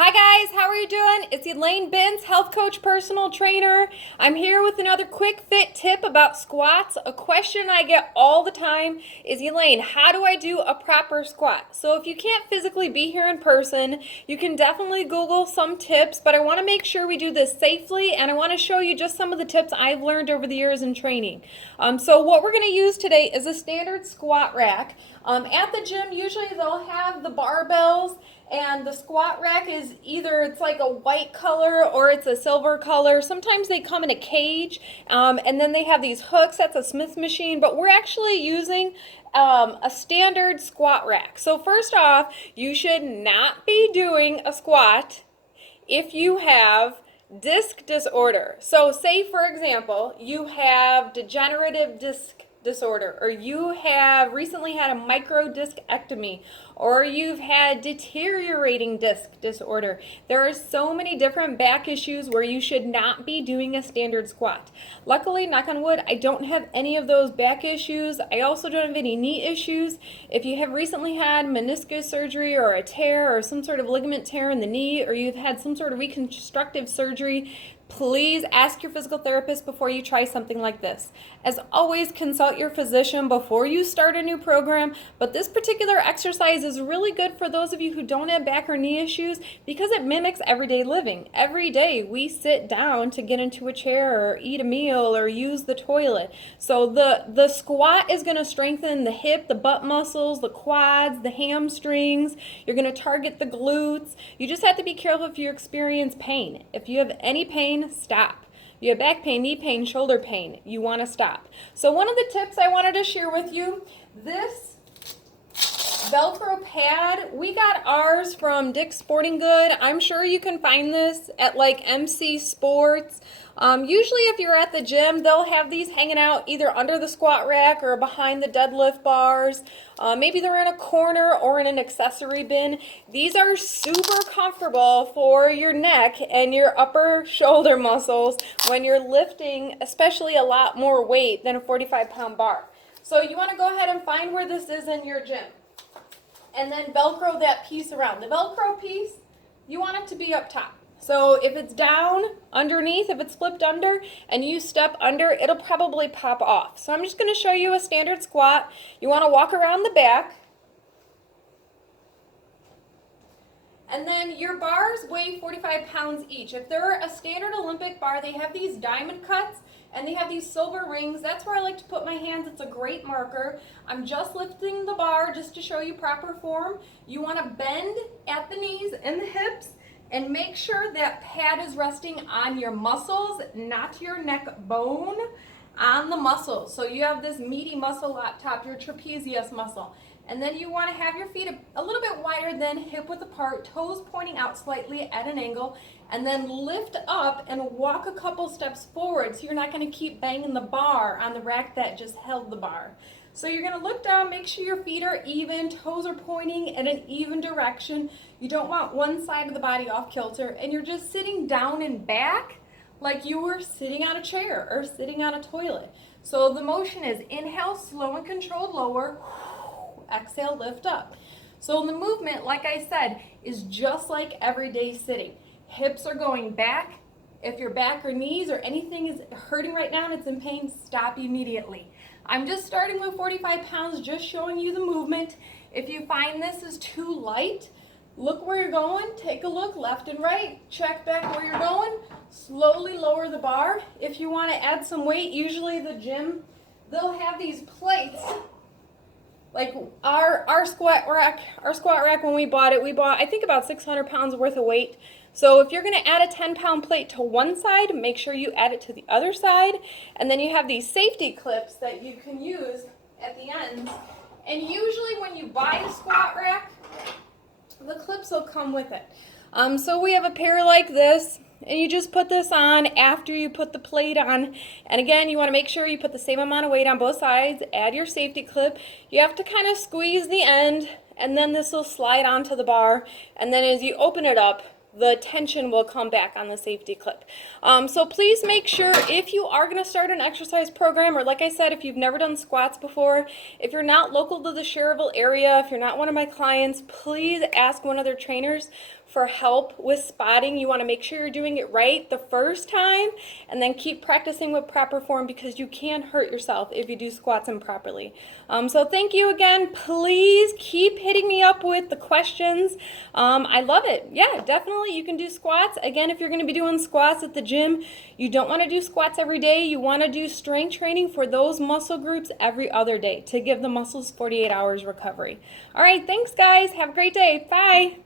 Hi guys, how are you doing? It's Elaine Bintz, health coach, personal trainer. I'm here with another quick fit tip about squats. A question I get all the time is, Elaine, how do I do a proper squat? So if you can't physically be here in person, you can definitely Google some tips, but I want to make sure we do this safely, and I want to show you just some of the tips I've learned over the years in training. So what we're going to use today is a standard squat rack. At the gym, usually they'll have the barbells, and the squat rack is either it's like a white color or it's a silver color. Sometimes they come in a cage, and then they have these hooks. That's a Smith machine, but we're actually using a standard squat rack. So first off, you should not be doing a squat if you have disc disorder. So say, for example, you have degenerative disc disorder, or you have recently had a microdiscectomy, or you've had deteriorating disc disorder. There are so many different back issues where you should not be doing a standard squat. Luckily, knock on wood, I don't have any of those back issues. I also don't have any knee issues. If you have recently had meniscus surgery or a tear or some sort of ligament tear in the knee, or you've had some sort of reconstructive surgery, please ask your physical therapist before you try something like this. As always, consult your physician before you start a new program, but this particular exercise is really good for those of you who don't have back or knee issues because it mimics everyday living. Every day we sit down to get into a chair or eat a meal or use the toilet. So the squat is going to strengthen the hip, the butt muscles, the quads, the hamstrings. You're going to target the glutes. You just have to be careful if you experience pain. If you have any pain, stop. You have back pain, knee pain, shoulder pain, you want to stop. So one of the tips I wanted to share with you, this Velcro pad, we got ours from Dick's Sporting Good. I'm sure you can find this at like MC Sports. Usually if you're at the gym, they'll have these hanging out either under the squat rack or behind the deadlift bars. Maybe they're in a corner or in an accessory bin. These are super comfortable for your neck and your upper shoulder muscles when you're lifting, especially a lot more weight than a 45-pound bar. So you want to go ahead and find where this is in your gym, and then Velcro that piece around. The Velcro piece, you want it to be up top. So if it's down underneath, if it's flipped under and you step under, it'll probably pop off. So I'm just going to show you a standard squat. You want to walk around the back. And then your bars weigh 45 pounds each. If they're a standard Olympic bar, they have these diamond cuts and they have these silver rings. That's where I like to put my hands. It's a great marker. I'm just lifting the bar just to show you proper form. You want to bend at the knees and the hips and make sure that pad is resting on your muscles, not your neck bone, on the muscles. So you have this meaty muscle up top, your trapezius muscle. And then you want to have your feet a little bit wider than hip width apart, toes pointing out slightly at an angle, and then lift up and walk a couple steps forward so you're not going to keep banging the bar on the rack that just held the bar. So you're going to look down, make sure your feet are even, toes are pointing in an even direction. You don't want one side of the body off kilter, and you're just sitting down and back like you were sitting on a chair or sitting on a toilet. So the motion is inhale, slow and controlled lower, exhale, lift up. So the movement, like I said, is just like everyday sitting. Hips are going back. If your back or knees or anything is hurting right now and it's in pain, stop immediately. I'm just starting with 45 pounds, just showing you the movement. If you find this is too light, look where you're going, take a look left and right, check back where you're going, slowly lower the bar. If you want to add some weight, usually the gym, they'll have these plates. Like our squat rack when we bought I think about 600 pounds worth of weight. So if you're going to add a 10-pound plate to one side, make sure you add it to the other side. And then you have these safety clips that you can use at the ends. And usually when you buy a squat rack, the clips will come with it. So we have a pair like this, and you just put this on after you put the plate on. And again, you want to make sure you put the same amount of weight on both sides, add your safety clip. You have to kind of squeeze the end, and then this will slide onto the bar. And then as you open it up, the tension will come back on the safety clip. So please make sure if you are going to start an exercise program, or like I said, if you've never done squats before, if you're not local to the Cherville area, if you're not one of my clients, please ask one of their trainers for help with spotting. You want to make sure you're doing it right the first time, and then keep practicing with proper form, because you can hurt yourself if you do squats improperly. So thank you again. Please keep hitting me up with the questions. I love it. Yeah, definitely you can do squats. Again, if you're going to be doing squats at the gym, you don't want to do squats every day. You want to do strength training for those muscle groups every other day to give the muscles 48 hours recovery. All right, thanks guys. Have a great day. Bye.